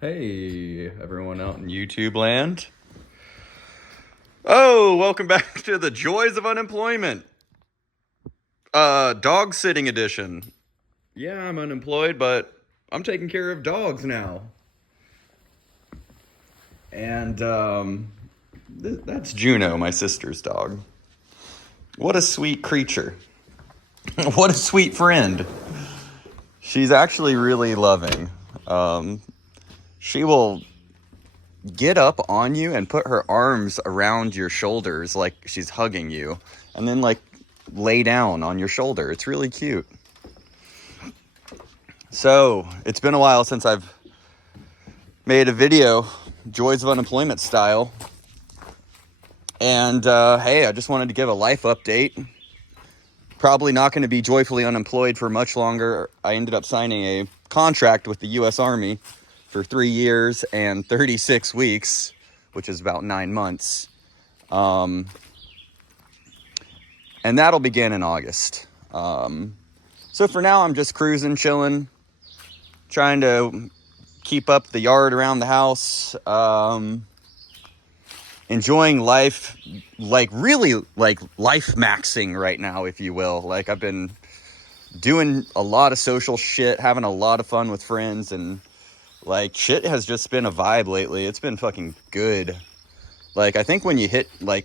Hey, everyone out in YouTube land. Oh, welcome back to the joys of unemployment. Dog sitting edition. Yeah, I'm unemployed, but I'm taking care of dogs now. And, that's Juno, my sister's dog. What a sweet creature. What a sweet friend. She's actually really loving. She will get up on you and put her arms around your shoulders like she's hugging you, and then like lay down on your shoulder. It's really cute. So it's been a while since I've made a video, joys of unemployment style, and hey, I just wanted to give a life update. Probably not going to be joyfully unemployed for much longer. I ended up signing a contract with the U.S. Army for 3 years and 36 weeks, which is about 9 months. And that'll begin in August. So for now, I'm just cruising, chilling, trying to keep up the yard around the house, enjoying life, like really like life maxing right now, if you will. Like I've been doing a lot of social shit, having a lot of fun with friends, and like shit has just been a vibe lately. It's been fucking good. Like I think when you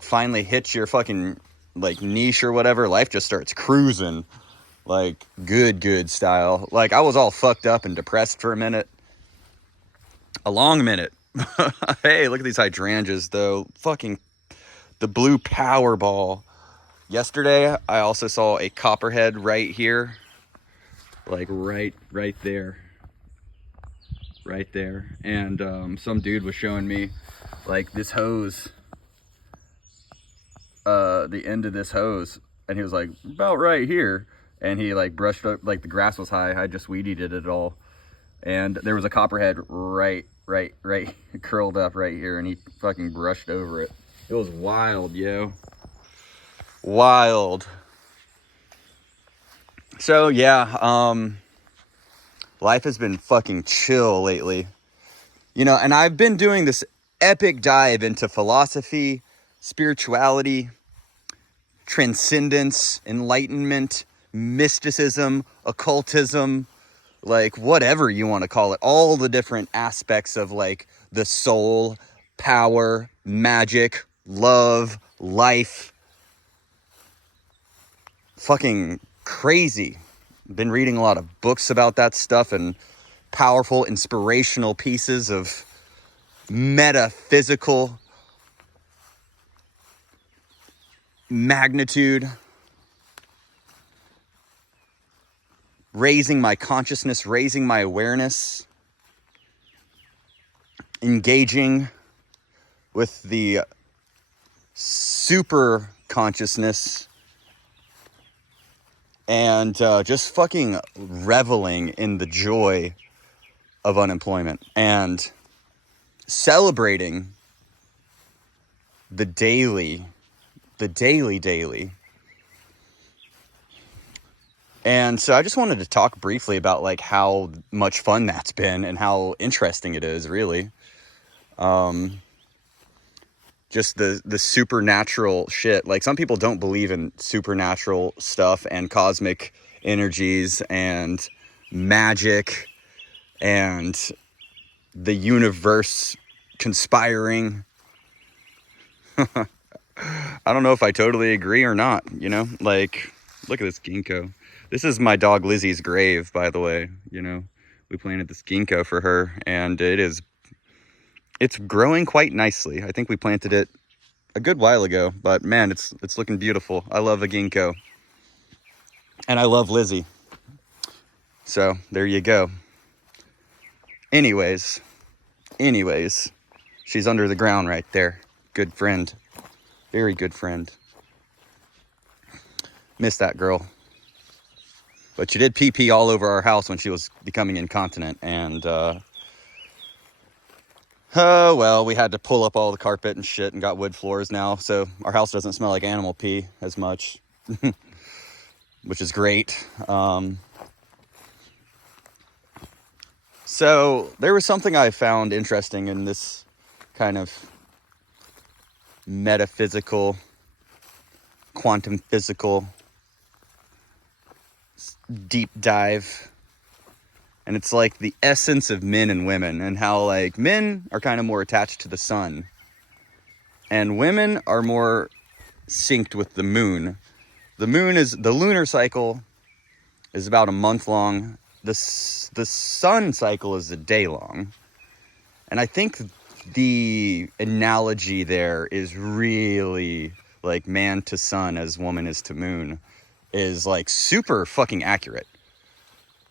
finally hit your fucking like niche or whatever, life just starts cruising. Like good style. Like I was all fucked up and depressed for a long minute. Hey, look at these hydrangeas though. Fucking the blue Powerball. Yesterday I also saw a copperhead right here. Like right there. Right there. And some dude was showing me like this hose. The end of this hose, and he was like, about right here. And he like brushed up, like the grass was high. I just weed eated it all. And there was a copperhead right curled up right here, and he fucking brushed over it. It was wild, yo. Wild. So yeah, life has been fucking chill lately. You know, and I've been doing this epic dive into philosophy, spirituality, transcendence, enlightenment, mysticism, occultism, like whatever you want to call it, all the different aspects of like the soul, power, magic, love, life. Fucking crazy. Been reading a lot of books about that stuff and powerful inspirational pieces of metaphysical magnitude, raising my consciousness, raising my awareness, engaging with the super consciousness, and just fucking reveling in the joy of unemployment and celebrating the daily. And so I just wanted to talk briefly about like how much fun that's been and how interesting it is, really. Just the supernatural shit. Like some people don't believe in supernatural stuff and cosmic energies and magic and the universe conspiring. I don't know if I totally agree or not, you know? Like, look at this ginkgo. This is my dog Lizzie's grave, by the way, you know? We planted this ginkgo for her, and it's growing quite nicely. I think we planted it a good while ago, but man, it's looking beautiful. I love a ginkgo. And I love Lizzie. So, there you go. Anyways, she's under the ground right there. Good friend. Very good friend. Miss that girl. But she did pee all over our house when she was becoming incontinent. And, oh, well, we had to pull up all the carpet and shit and got wood floors now. So our house doesn't smell like animal pee as much, which is great. So there was something I found interesting in this kind of metaphysical, quantum physical deep dive. And it's like the essence of men and women, and how like men are kind of more attached to the sun and women are more synced with the moon. The lunar cycle is about a month long. The sun cycle is a day long. And I think the analogy there is really like man to sun as woman is to moon is like super fucking accurate.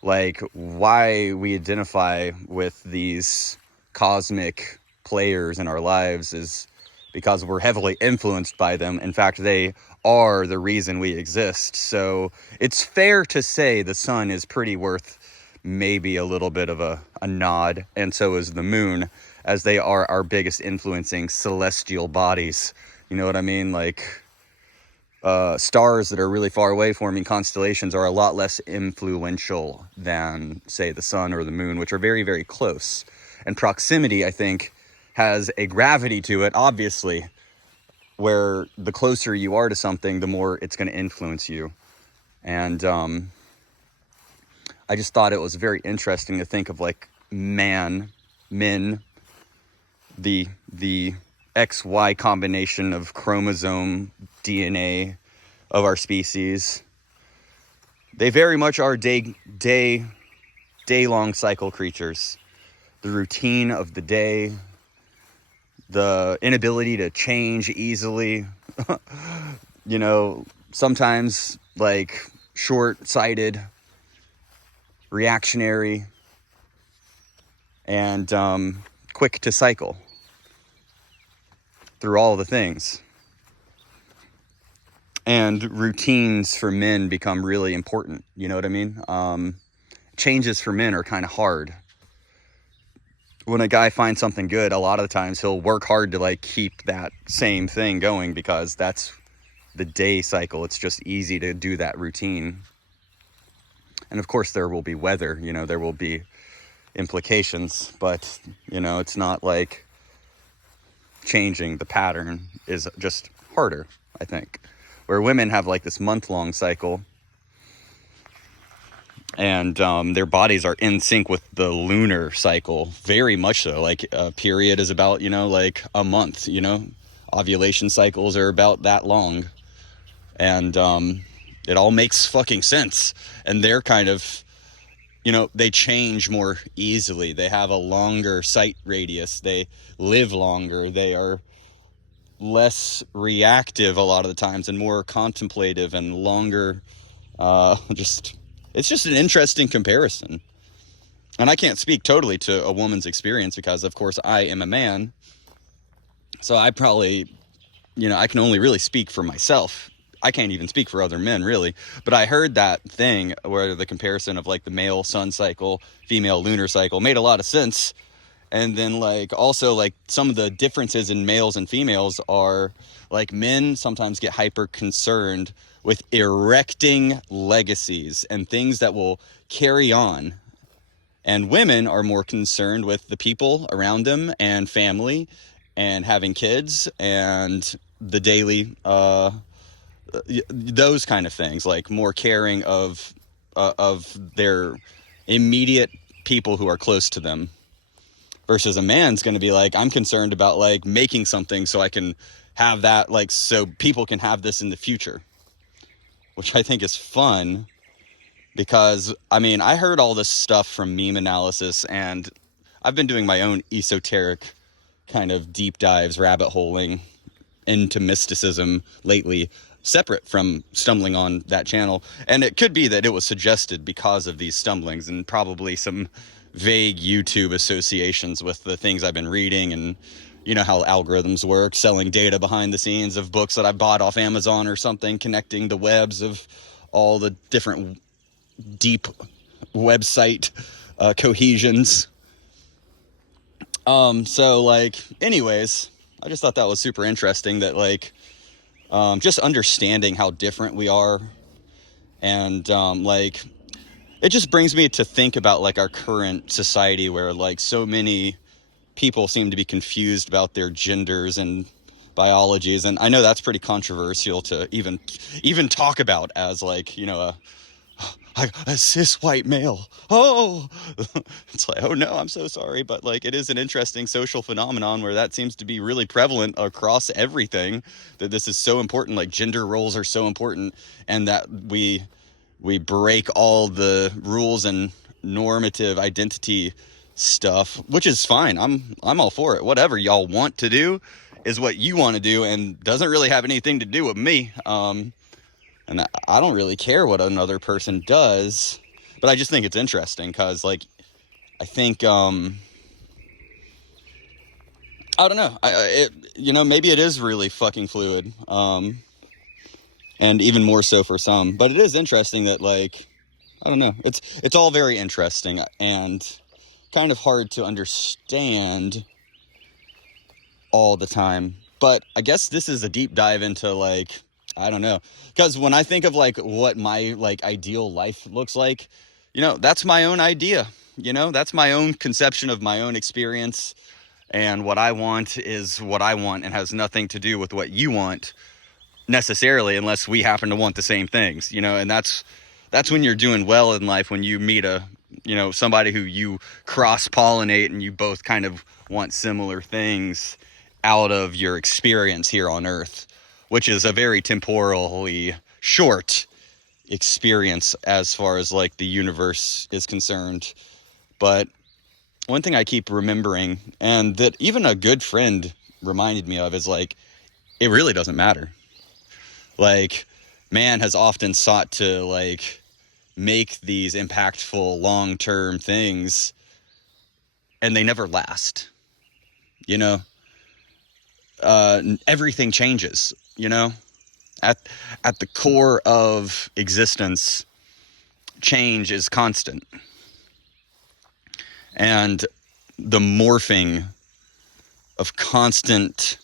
Like why we identify with these cosmic players in our lives is because we're heavily influenced by them. In fact, they are the reason we exist. So it's fair to say the sun is pretty worth maybe a little bit of a nod, and so is the moon, as they are our biggest influencing celestial bodies. You know what I mean? Like stars that are really far away forming constellations are a lot less influential than, say, the sun or the moon, which are very, very close. And proximity, I think, has a gravity to it, obviously, where the closer you are to something, the more it's going to influence you. And I just thought it was very interesting to think of like men, the XY combination of chromosome DNA of our species. They very much are day-long cycle creatures. The routine of the day, the inability to change easily, you know, sometimes like short-sighted, reactionary, and quick to cycle through all the things. And routines for men become really important. You know what I mean? Changes for men are kind of hard. When a guy finds something good, a lot of the times he'll work hard to like keep that same thing going because that's the day cycle. It's just easy to do that routine. And of course there will be weather, you know, there will be implications, but you know, it's not like changing the pattern is just harder, I think. Where women have like this month-long cycle, and their bodies are in sync with the lunar cycle, very much so. Like a period is about, you know, like a month, you know, ovulation cycles are about that long, and it all makes fucking sense. And they're kind of, you know, they change more easily. They have a longer sight radius. They live longer. They are less reactive a lot of the times and more contemplative and longer. It's just an interesting comparison. And I can't speak totally to a woman's experience because, of course, I am a man. So I probably, you know, I can only really speak for myself. I can't even speak for other men, really. But I heard that thing where the comparison of like the male sun cycle, female lunar cycle made a lot of sense. And then like also like some of the differences in males and females are like men sometimes get hyper concerned with erecting legacies and things that will carry on. And women are more concerned with the people around them and family and having kids and the daily those kind of things, like more caring of their immediate people who are close to them, versus a man's going to be like, I'm concerned about like making something so I can have that, like, so people can have this in the future, which I think is fun. Because I mean, I heard all this stuff from meme analysis, and I've been doing my own esoteric kind of deep dives, rabbit holing into mysticism lately, separate from stumbling on that channel. And it could be that it was suggested because of these stumblings and probably some vague YouTube associations with the things I've been reading, and you know how algorithms work, selling data behind the scenes of books that I bought off Amazon or something, connecting the webs of all the different deep website cohesions. So like, anyways, I just thought that was super interesting, that like just understanding how different we are, and like it just brings me to think about like our current society where like so many people seem to be confused about their genders and biologies. And I know that's pretty controversial to even talk about as like, you know, a cis white male. Oh, it's like, oh no, I'm so sorry. But like, it is an interesting social phenomenon where that seems to be really prevalent across everything, that this is so important. Like gender roles are so important, and that we break all the rules and normative identity stuff, which is fine. I'm all for it. Whatever y'all want to do is what you want to do, and doesn't really have anything to do with me. And I don't really care what another person does, but I just think it's interesting because, like, I think, I don't know. Maybe it is really fucking fluid, and even more so for some. But it is interesting that, like, I don't know. It's all very interesting and kind of hard to understand all the time. But I guess this is a deep dive into, like, I don't know. Because when I think of like what my like ideal life looks like, you know, that's my own idea. You know, that's my own conception of my own experience. And what I want is what I want and has nothing to do with what you want necessarily, unless we happen to want the same things, you know. And that's when you're doing well in life, when you meet somebody who you cross-pollinate and you both kind of want similar things out of your experience here on Earth, which is a very temporally short experience as far as like the universe is concerned. But one thing I keep remembering, and that even a good friend reminded me of, is like, it really doesn't matter. Like, man has often sought to like make these impactful long-term things, and they never last, you know. Everything changes, you know. At the core of existence, change is constant, and the morphing of constant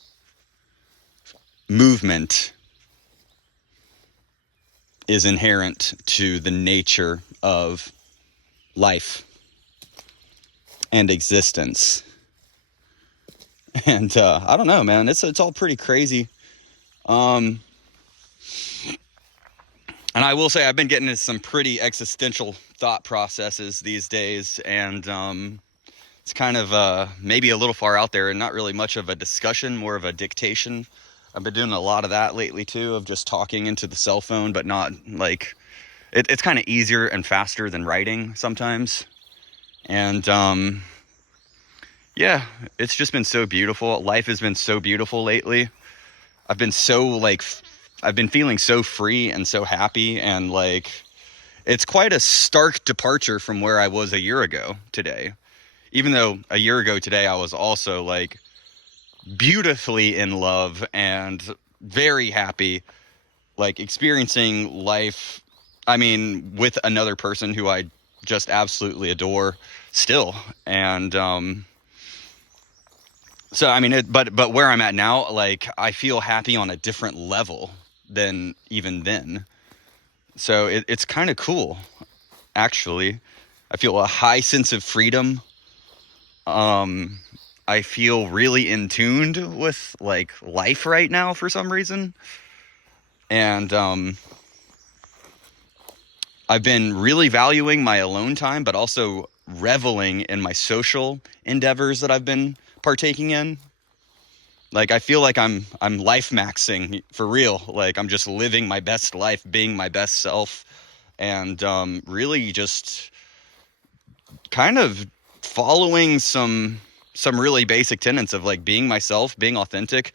movement is inherent to the nature of life and existence. And I don't know, man. It's all pretty crazy. And I will say I've been getting into some pretty existential thought processes these days, and it's kind of maybe a little far out there and not really much of a discussion, more of a dictation. I've been doing a lot of that lately too, of just talking into the cell phone, but not like it's kind of easier and faster than writing sometimes. And yeah, it's just been so beautiful. Life has been so beautiful lately. I've been feeling so free and so happy, and like it's quite a stark departure from where I was a year ago today. Even though a year ago today I was also like beautifully in love and very happy, like experiencing life, I mean, with another person who I just absolutely adore still. And so I mean, but where I'm at now, like I feel happy on a different level than even then. So it's kind of cool, actually. I feel a high sense of freedom. I feel really in tuned with like life right now for some reason. And I've been really valuing my alone time, but also reveling in my social endeavors that I've been partaking in. Like I feel like I'm life maxing for real. Like I'm just living my best life, being my best self, and really just kind of following some really basic tenets of like being myself, being authentic,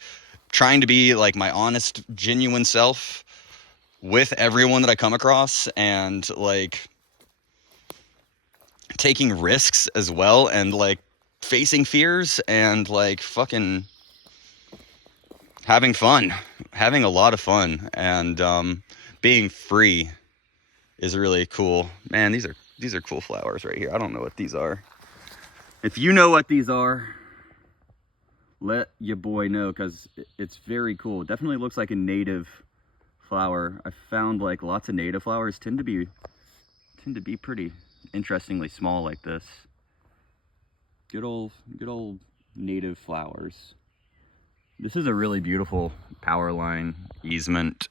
trying to be like my honest, genuine self with everyone that I come across, and like taking risks as well, and like facing fears, and like fucking having fun, having a lot of fun, and being free is really cool. Man, these are cool flowers right here. I don't know what these are. If you know what these are, let your boy know, because it's very cool. It definitely looks like a native flower. I found like lots of native flowers tend to be tend to be pretty interestingly small like this. Good old native flowers. This is a really beautiful power line easement.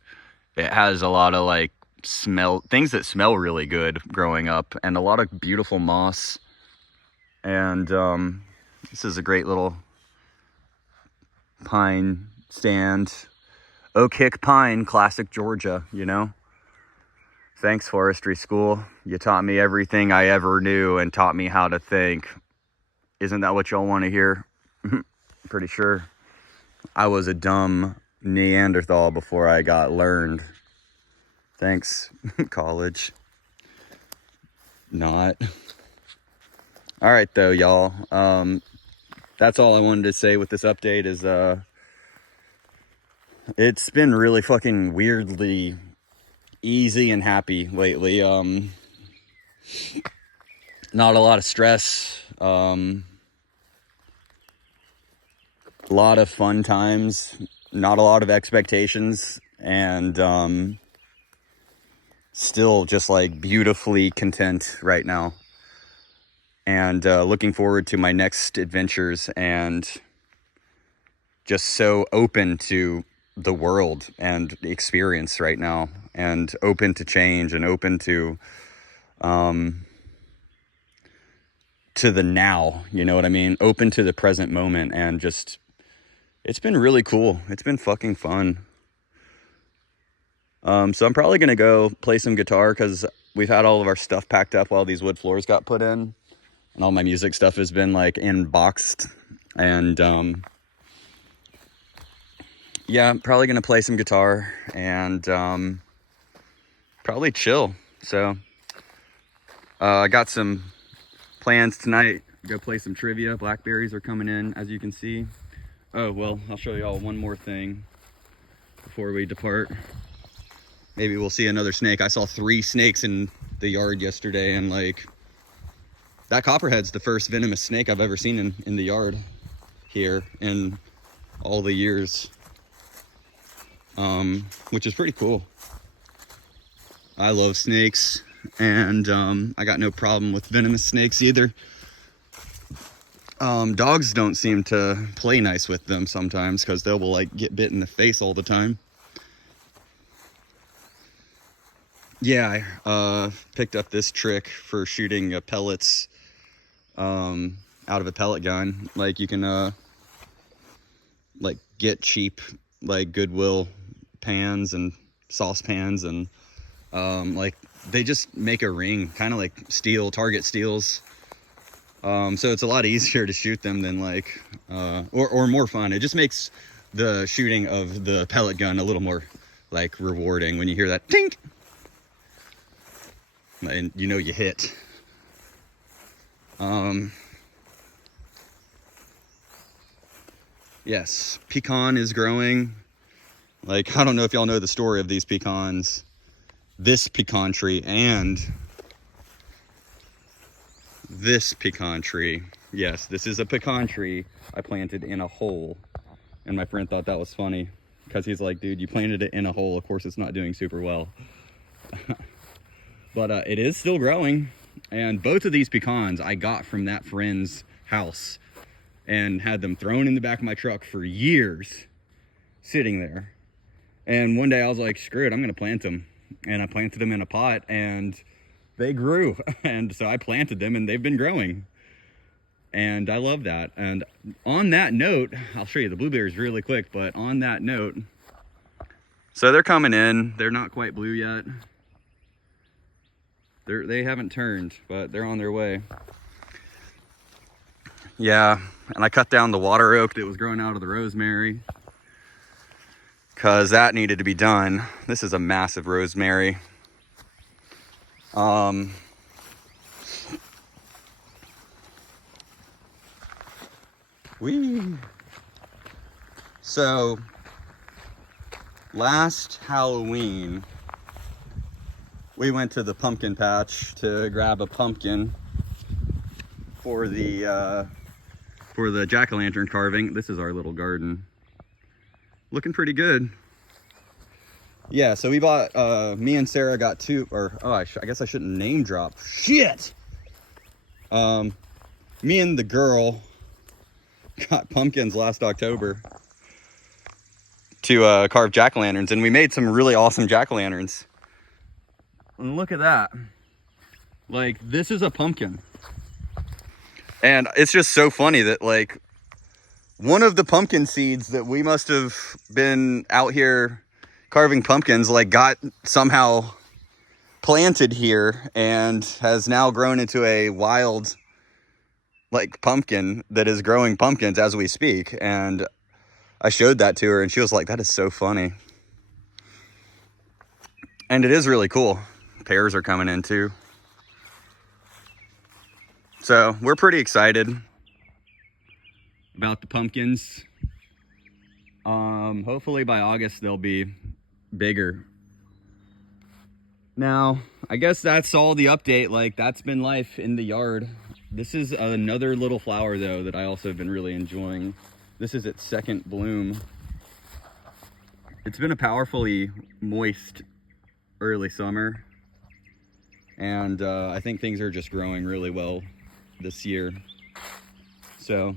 It has a lot of like things that smell really good growing up, and a lot of beautiful moss. And this is a great little pine stand. Oak Hick Pine, classic Georgia, you know? Thanks, forestry school. You taught me everything I ever knew and taught me how to think. Isn't that what y'all want to hear? Pretty sure I was a dumb Neanderthal before I got learned. Thanks, college. Not. All right, though, y'all. That's all I wanted to say with this update is it's been really fucking weirdly easy and happy lately. Not a lot of stress. A lot of fun times. Not a lot of expectations. And still just like beautifully content right now. And looking forward to my next adventures, and just so open to the world and the experience right now, and open to change, and open to the now, you know what I mean? Open to the present moment, and just, it's been really cool. It's been fucking fun. So I'm probably gonna go play some guitar, because we've had all of our stuff packed up while these wood floors got put in, and all my music stuff has been like inboxed. And yeah, I'm probably gonna play some guitar and probably chill. So I got some plans tonight. Go play some trivia. Blackberries are coming in, as you can see. Oh, well, I'll show y'all one more thing before we depart. Maybe we'll see another snake. I saw 3 snakes in the yard yesterday, and like, that copperhead's the first venomous snake I've ever seen in the yard here in all the years. Which is pretty cool. I love snakes, and I got no problem with venomous snakes either. Dogs don't seem to play nice with them sometimes, because they will like get bit in the face all the time. Yeah, I picked up this trick for shooting pellets out of a pellet gun. Like, you can like get cheap like Goodwill pans and saucepans, and like, they just make a ring, kind of like target steels. So it's a lot easier to shoot them than like or more fun. It just makes the shooting of the pellet gun a little more like rewarding when you hear that tink, and you know you hit. Yes, pecan is growing. Like, I don't know if y'all know the story of these pecans. This pecan tree and this pecan tree. Yes, this is a pecan tree I planted in a hole. And my friend thought that was funny, because he's like, dude, you planted it in a hole. Of course it's not doing super well. But it is still growing. And both of these pecans I got from that friend's house, and had them thrown in the back of my truck for years, sitting there. And one day I was like, screw it, I'm gonna plant them. And I planted them in a pot, and they grew. And so I planted them, and they've been growing. And I love that. And on that note, I'll show you the blueberries really quick, but on that note, so they're coming in. They're not quite blue yet. They haven't turned, but they're on their way. Yeah, and I cut down the water oak that was growing out of the rosemary, because that needed to be done. This is a massive rosemary. So last Halloween, we went to the pumpkin patch to grab a pumpkin for the jack-o'-lantern carving. This is our little garden. Looking pretty good. Yeah, so we bought, me and Sarah got two, or, oh, I guess I shouldn't name drop. Shit! Me and the girl got pumpkins last October to carve jack-o'-lanterns, and we made some really awesome jack-o'-lanterns. And look at that. Like, this is a pumpkin. And it's just so funny that, like, one of the pumpkin seeds that we must have been out here carving pumpkins, like, got somehow planted here and has now grown into a wild, like, pumpkin that is growing pumpkins as we speak. And I showed that to her and she was like, that is so funny. And it is really cool. Pears are coming in too. So we're pretty excited about the pumpkins. Hopefully by August they'll be bigger. Now, I guess that's all the update. Like, that's been life in the yard. This is another little flower though that I also have been really enjoying. This is its second bloom. It's been a powerfully moist early summer, and I think things are just growing really well this year. So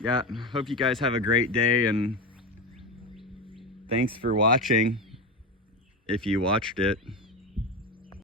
yeah, hope you guys have a great day, and thanks for watching if you watched it.